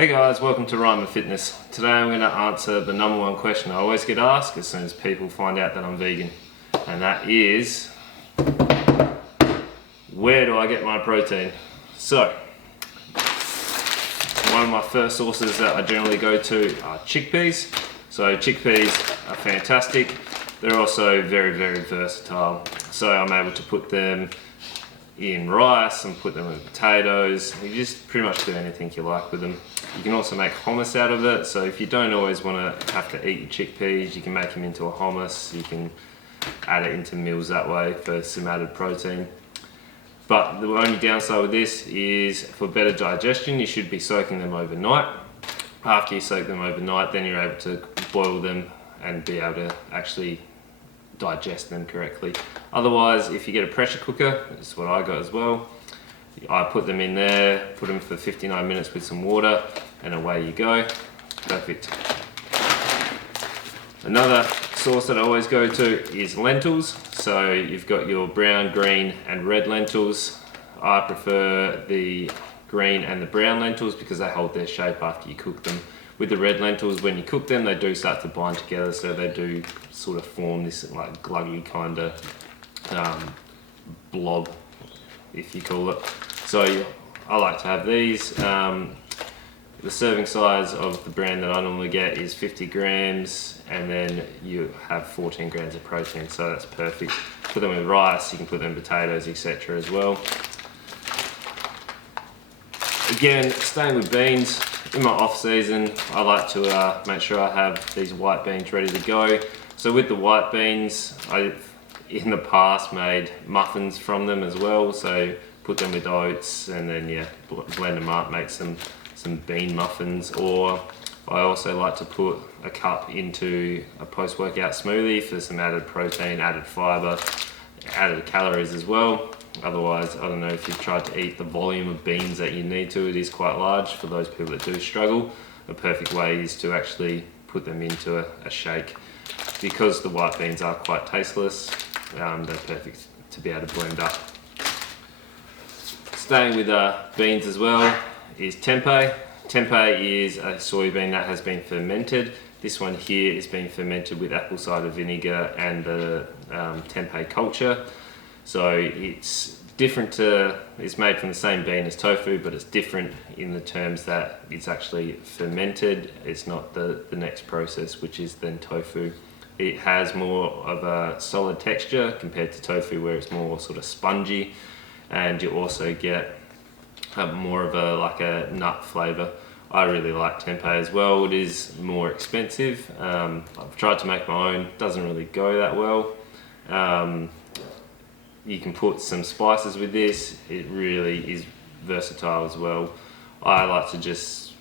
Hey guys, welcome to Rhyme Fitness. Today I'm going to answer the number one question I always get asked as soon as people find out that I'm vegan. And that is, where do I get my protein? So, one of my first sources that I generally go to are chickpeas. So chickpeas are fantastic. They're also very, very versatile. So I'm able to put them in rice and put them in potatoes. You just pretty much do anything you like with them. You can also make hummus out of it, so if you don't always want to have to eat your chickpeas, you can make them into a hummus. You can add it into meals that way for some added protein. But the only downside with this is for better digestion, you should be soaking them overnight. After you soak them overnight, then you're able to boil them and be able to actually digest them correctly. Otherwise, if you get a pressure cooker, that's what I got as well, I put them in there, put them for 59 minutes with some water, and away you go. Perfect. Another source that I always go to is lentils. So you've got your brown, green, and red lentils. I prefer the green and the brown lentils because they hold their shape after you cook them. With the red lentils, when you cook them, they do start to bind together, so they do sort of form this like gluggy kind of blob, if you call it. So I like to have these. The serving size of the brand that I normally get is 50 grams, and then you have 14 grams of protein, so that's perfect. Put them with rice, you can put them in potatoes, etc. as well. Again, staying with beans, in my off season, I like to make sure I have these white beans ready to go. So with the white beans, I've in the past made muffins from them as well. So put them with oats and then blend them up, make some bean muffins. Or I also like to put a cup into a post-workout smoothie for some added protein, added fiber, added calories as well. Otherwise, I don't know if you've tried to eat the volume of beans that you need to. It is quite large for those people that do struggle. The perfect way is to actually put them into a shake. Because the white beans are quite tasteless, they're perfect to be able to blend up. Staying with beans as well is tempeh. Tempeh is a soybean that has been fermented. This one here is being fermented with apple cider vinegar and the tempeh culture. So it's different it's made from the same bean as tofu, but it's different in the terms that it's actually fermented. It's not the next process, which is then tofu. It has more of a solid texture compared to tofu, where it's more sort of spongy, and you also get more of a nut flavor. I really like tempeh as well. It is more expensive. I've tried to make my own, doesn't really go that well. You can put some spices with this. It really is versatile as well. I like to just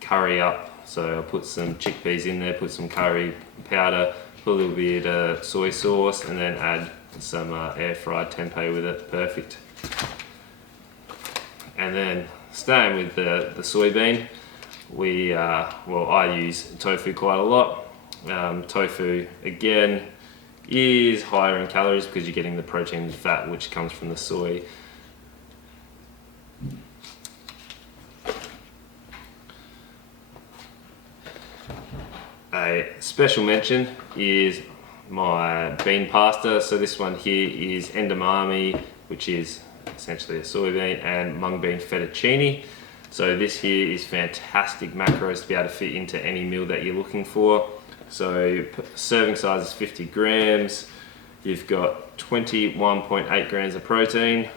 curry up, so I put some chickpeas in there, put some curry powder, put a little bit of soy sauce, and then add some air fried tempeh with it. Perfect. And then staying with the soybean, I use tofu quite a lot. Tofu again is higher in calories because you're getting the protein and fat which comes from the soy. A special mention is my bean pasta. So this one here is edamame, which is essentially a soybean, and mung bean fettuccine. So this here is fantastic macros to be able to fit into any meal that you're looking for. So serving size is 50 grams. You've got 21.8 grams of protein.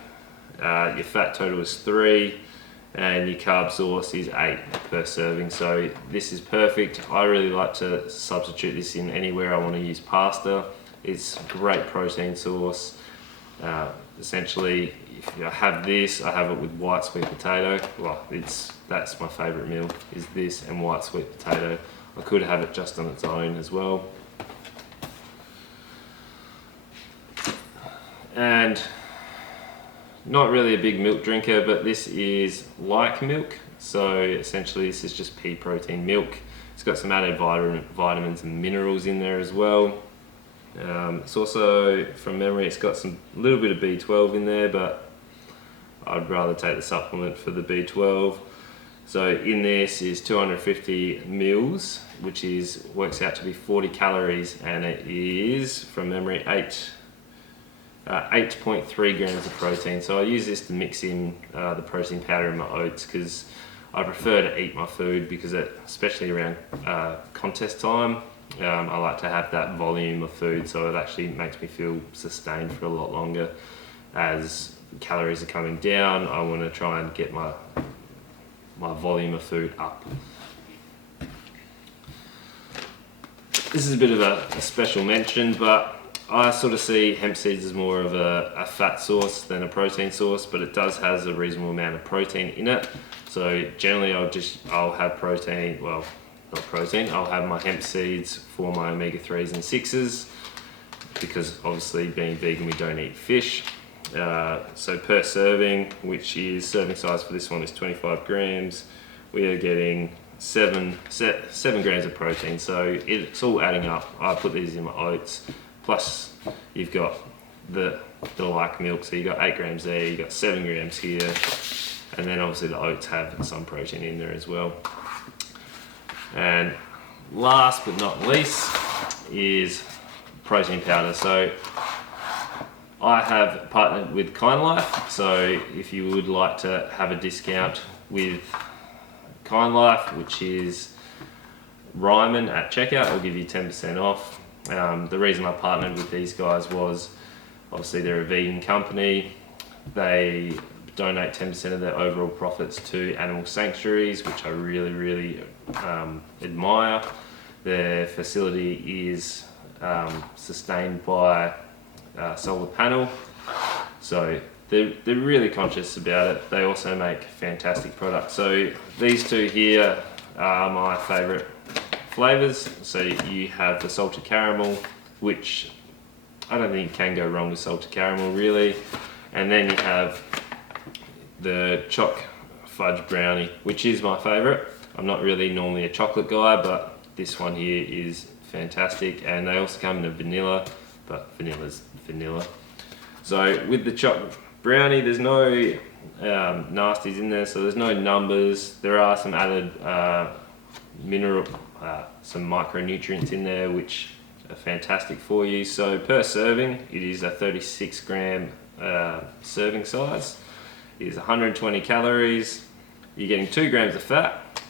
Your fat total is 3, and your carb source is 8 per serving. So this is perfect. I really like to substitute this in anywhere I want to use pasta. It's a great protein source. Essentially, if I have this, I have it with white sweet potato. Well, that's my favourite meal, is this and white sweet potato. I could have it just on its own as well. And not really a big milk drinker, but this is like milk. So essentially this is just pea protein milk. It's got some added vitamins and minerals in there as well. It's also, from memory, it's got some little bit of B12 in there, but I'd rather take the supplement for the B12. So in this is 250 mils, which works out to be 40 calories, and it is, from memory, 8.3 grams of protein. So I use this to mix in the protein powder in my oats, because I prefer to eat my food, because especially around contest time, I like to have that volume of food, so it actually makes me feel sustained for a lot longer. As calories are coming down, I want to try and get my volume of food up. This is a bit of a special mention, but I sort of see hemp seeds as more of a fat source than a protein source, but it does has a reasonable amount of protein in it. So generally I'll have protein, well, not protein, I'll have my hemp seeds for my omega-3s and 6s, because obviously being vegan we don't eat fish. So per serving, which is serving size for this one is 25 grams, we are getting 7 grams of protein. So it's all adding up. I put these in my oats, plus you've got the like milk, so you've got 8 grams there, you've got 7 grams here, and then obviously the oats have some protein in there as well. And last but not least is protein powder. So I have partnered with Kind Life, so if you would like to have a discount with Kind Life, which is Ryman at checkout, I'll give you 10% off. The reason I partnered with these guys was, obviously they're a vegan company. They donate 10% of their overall profits to animal sanctuaries, which I really admire. Their facility is sustained by solar panel, so they're really conscious about it. They also make fantastic products. So these two here are my favourite flavours. So you have the salted caramel, which I don't think you can go wrong with salted caramel really, and then you have the choc fudge brownie, which is my favourite. I'm not really normally a chocolate guy, but this one here is fantastic, and they also come in a vanilla, but vanilla's vanilla. So with the chocolate brownie, there's no nasties in there, so there's no numbers. There are some added some micronutrients in there, which are fantastic for you. So per serving, it is a 36 gram serving size. It is 120 calories. You're getting 2 grams of fat.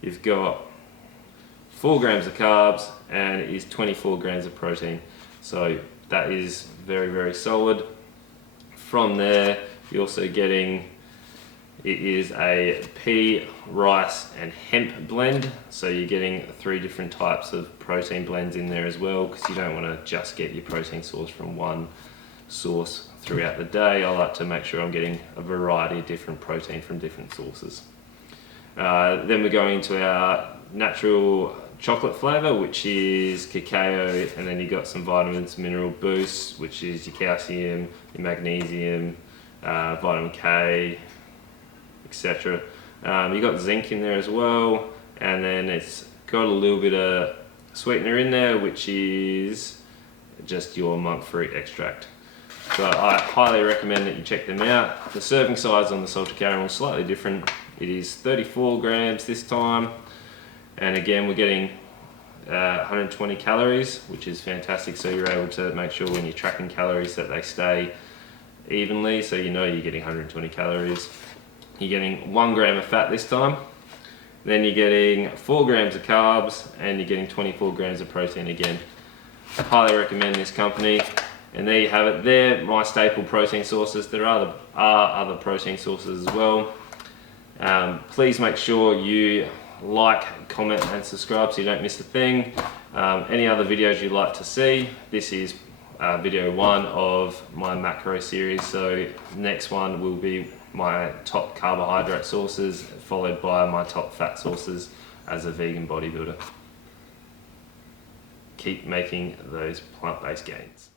You've got 4 grams of carbs, and it is 24 grams of protein. So that is very solid. From there, you're also getting, it is a pea, rice and hemp blend. So you're getting 3 different types of protein blends in there as well, because you don't want to just get your protein source from one source throughout the day. I like to make sure I'm getting a variety of different protein from different sources. Then we're going into our natural chocolate flavour, which is cacao, and then you got some vitamins, mineral boosts, which is your calcium, your magnesium, vitamin K, etc. You got zinc in there as well, and then it's got a little bit of sweetener in there, which is just your monk fruit extract. So I highly recommend that you check them out. The serving size on the salted caramel is slightly different. It is 34 grams this time, and again we're getting 120 calories, which is fantastic. So you're able to make sure when you're tracking calories that they stay evenly, so you know you're getting 120 calories. You're getting 1 gram of fat this time, then you're getting 4 grams of carbs, and you're getting 24 grams of protein again. I highly recommend this company. And there you have it. They're my staple protein sources. There are other protein sources as well. Please make sure you like, comment and subscribe so you don't miss a thing. Any other videos you'd like to see, this is video 1 of my macro series. So next one will be my top carbohydrate sources, followed by my top fat sources as a vegan bodybuilder. Keep making those plant-based gains.